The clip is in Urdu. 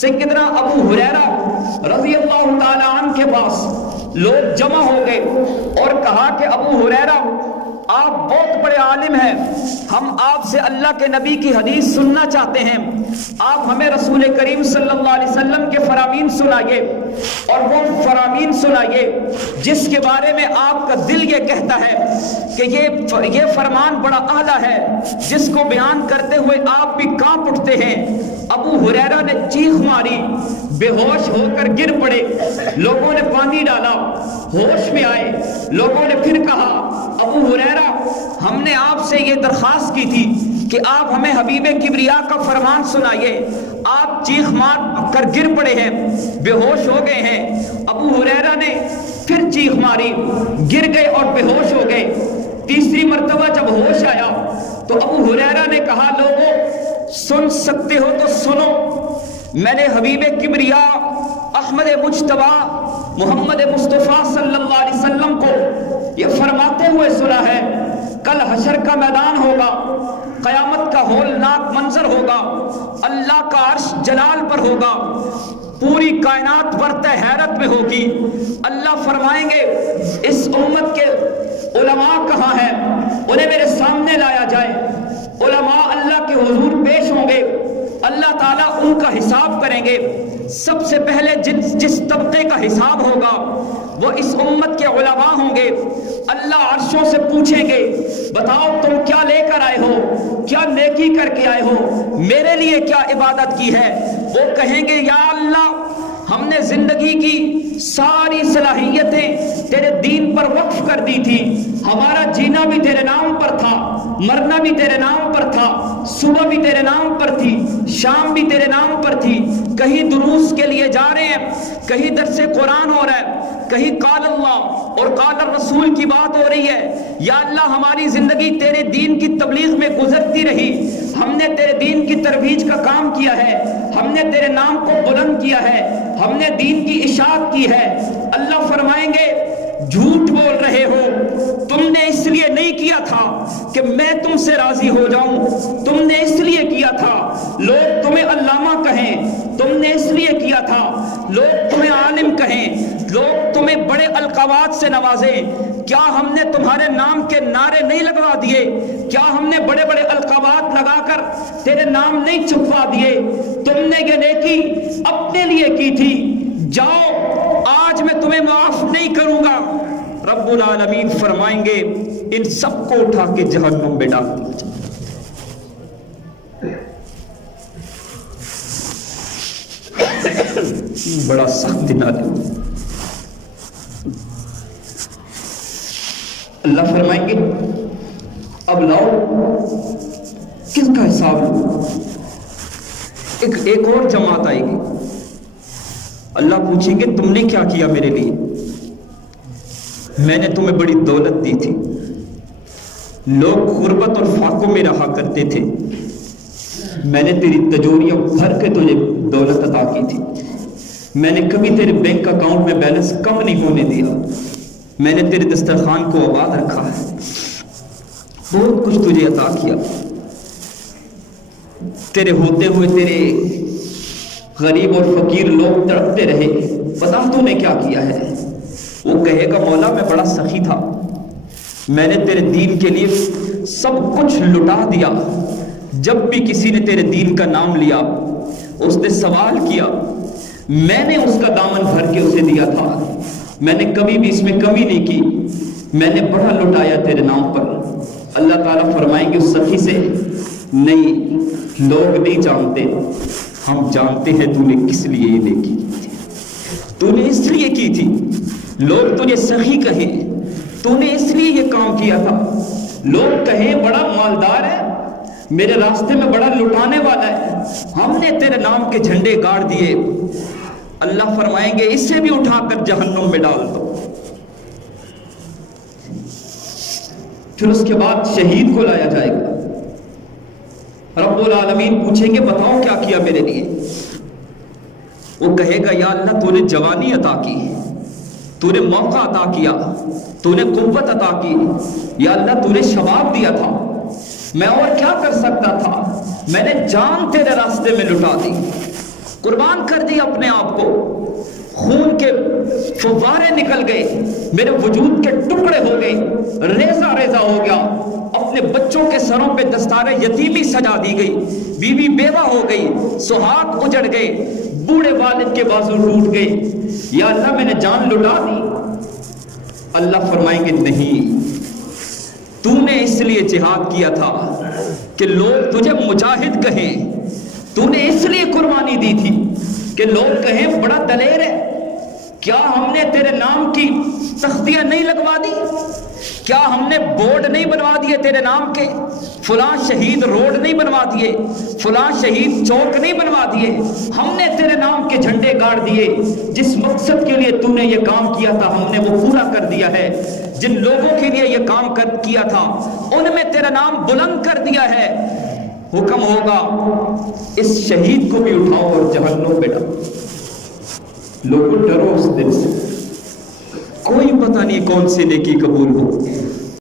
سیدنا ابو ہریرہ رضی اللہ تعالی عنہ کے پاس لوگ جمع ہو گئے اور کہا کہ ابو ہریرہ آپ بہت بڑے عالم ہیں، ہم آپ سے اللہ کے نبی کی حدیث سننا چاہتے ہیں، آپ ہمیں رسول کریم صلی اللہ علیہ وسلم کے فرامین سنائیے، اور وہ فرامین سنائیے جس کے بارے میں آپ کا دل یہ کہتا ہے کہ یہ فرمان بڑا اعلیٰ ہے، جس کو بیان کرتے ہوئے آپ بھی کانپ اٹھتے ہیں۔ ابو ہریرہ نے چیخ ماری، بے ہوش ہو کر گر پڑے، لوگوں نے پانی ڈالا، ہوش میں آئے، لوگوں نے پھر کہا ابو ہریرہ ہم نے آپ سے یہ درخواست کی تھی کہ آپ ہمیں حبیب کبریا کا فرمان سنائیے، آپ چیخ مار کر گر پڑے ہیں، بے ہوش ہو گئے ہیں۔ ابو ہریرہ نے پھر چیخ ماری، گر گئے اور بے ہوش ہو گئے۔ تیسری مرتبہ جب ہوش آیا تو ابو ہریرہ نے کہا لوگوں سن سکتے ہو تو سنو، میں نے حبیب کبریا احمد مجتبی محمد مصطفیٰ صلی اللہ علیہ وسلم کو یہ فرماتے ہوئے سنا ہے کل حشر کا میدان ہوگا، قیامت کا ہولناک منظر ہوگا، اللہ کا عرش جلال پر ہوگا، پوری کائنات ورطہ حیرت میں ہوگی، اللہ فرمائیں گے اس امت کے علماء کہاں ہیں، انہیں میرے سامنے لایا جائے۔ علماء اللہ کے حضور پیش ہوں گے، اللہ تعالیٰ ان کا حساب کریں گے۔ سب سے پہلے جس طبقے کا حساب ہوگا وہ اس امت کے علماء ہوں گے۔ اللہ عرشوں سے پوچھیں گے بتاؤ تم کیا لے کر آئے ہو، کیا نیکی کر کے آئے ہو، میرے لیے کیا عبادت کی ہے۔ وہ کہیں گے یا اللہ ہم نے زندگی کی ساری صلاحیتیں تیرے دین پر وقف کر دی تھی، ہمارا جینا بھی تیرے نام پر تھا، مرنا بھی تیرے نام پر تھا، صبح بھی تیرے نام پر تھی، شام بھی تیرے نام پر تھی، کہیں دروس کے لیے جا رہے ہیں، کہیں درس قرآن ہو رہا ہے، کہیں قال اللہ اور قال الرسول کی بات ہو رہی ہے۔ یا اللہ ہماری زندگی تیرے دین کی تبلیغ میں گزرتی رہی، ہم نے تیرے دین کی ترویج کا کام کیا ہے، ہم نے تیرے نام کو بلند کیا ہے، ہم نے دین کی اشاعت کی ہے۔ اللہ فرمائیں گے جھوٹ بول رہے ہو، تم نے اس لیے نہیں کیا تھا کہ میں تم سے راضی ہو جاؤں، تم نے اس لیے کیا تھا لوگ تمہیں علامہ کہیں، تم نے اس لیے کیا تھا لوگ تمہیں عالم کہیں، لوگ تمہیں بڑے القابات سے نوازیں۔ کیا ہم نے تمہارے نام کے نعرے نہیں لگوا دیے؟ کیا ہم نے بڑے بڑے القابات لگا کر تیرے نام نہیں چھپوا دیے؟ تم نے یہ نیکی اپنے لیے کی تھی، جاؤ آج میں تمہیں معاف نہیں کروں گا۔ رب العالمین فرمائیں گے ان سب کو اٹھا کے جہنم میں ڈال دیا۔ بڑا سخت دن آنے اللہ فرمائیں گے اب لاؤ کس کا حساب لو۔ ایک اور جماعت آئے گی، اللہ پوچھیں گے تم نے کیا کیا میرے لیے؟ میں نے تمہیں بڑی دولت دی تھی، لوگ غربت اور فاقوں میں رہا کرتے تھے، میں نے تیری تجوریاں بھر کے تجھے دولت عطا کی تھی، میں نے کبھی تیرے بینک اکاؤنٹ میں بیلنس کم نہیں ہونے دیا، میں نے تیرے دسترخوان کو آباد رکھا ہے، بہت کچھ تجھے عطا کیا، تیرے ہوتے ہوئے تیرے غریب اور فقیر لوگ تڑپتے رہے، پتا تو نے کیا کیا ہے؟ وہ کہے گا مولا میں بڑا سخی تھا، میں نے تیرے دین کے لیے سب کچھ لٹا دیا، جب بھی کسی نے تیرے دین کا نام لیا اس نے سوال کیا میں نے اس کا دامن بھر کے اسے دیا تھا، میں نے کبھی بھی اس میں کمی نہیں کی، میں نے بڑا لٹایا تیرے نام پر۔ اللہ تعالیٰ فرمائیں گے اس سخی سے نہیں، لوگ نہیں جانتے، ہم جانتے ہیں تو نے کس لیے یہ نیکی کی تھی، تو نے اس لیے کی تھی، لوگ تجھے سخی کہیں، تو نے اس لیے یہ کام کیا تھا، لوگ کہیں بڑا مالدار ہے، میرے راستے میں بڑا لٹانے والا ہے، ہم نے تیرے نام کے جھنڈے گاڑ دیے۔ اللہ فرمائیں گے اسے بھی اٹھا کر جہنم میں ڈال دو۔ پھر اس کے بعد شہید کو لایا جائے گا، رب العالمین پوچھیں گے بتاؤ کیا کیا میرے لیے؟ وہ کہے گا یا اللہ تو نے جوانی عطا کی، تو نے موقع عطا کیا، تو نے قوت عطا کی، یا اللہ تو نے شباب دیا تھا، میں اور کیا کر سکتا تھا، میں نے جان تیرے راستے میں لٹا دی، قربان کر دیا اپنے آپ کو، خون کے فوارے نکل گئے، میرے وجود کے ٹکڑے ہو گئے، ریزہ ریزہ ہو گیا، اپنے بچوں کے سروں پہ دستار یتیمی سجا دی گئی، بیوی بیوہ ہو گئی، سہاگ اجڑ گئے، بوڑھے والد کے بازو ٹوٹ گئے، یا اللہ میں نے جان لٹا دی؟ اللہ فرمائیں گے نہیں، تو نے اس لیے جہاد کیا تھا کہ لوگ تجھے مجاہد کہیں، تو نے اس لیے قربانی دی تھی کہ لوگ کہیں بڑا دلیر ہے۔ کیا ہم نے تیرے نام کی تختیاں نہیں لگوا دی؟ کیا ہم نے بورڈ نہیں بنوا دیے تیرے نام کے؟ فلاں شہید روڈ نہیں بنوا دیے، فلاں شہید چوک نہیں بنوا دیے؟ ہم نے تیرے نام کے جھنڈے گاڑ دیے، جس مقصد کے لیے تو نے یہ کام کیا تھا ہم نے وہ پورا کر دیا ہے، جن لوگوں کے لیے یہ کام کیا تھا ان میں تیرا نام بلند کر دیا ہے۔ حکم ہوگا اس شہید کو بھی اٹھاؤ اور جہنم میں ڈالو۔ لوگوں ڈرو اس دن سے، کوئی پتہ نہیں کون سی نیکی قبول ہو۔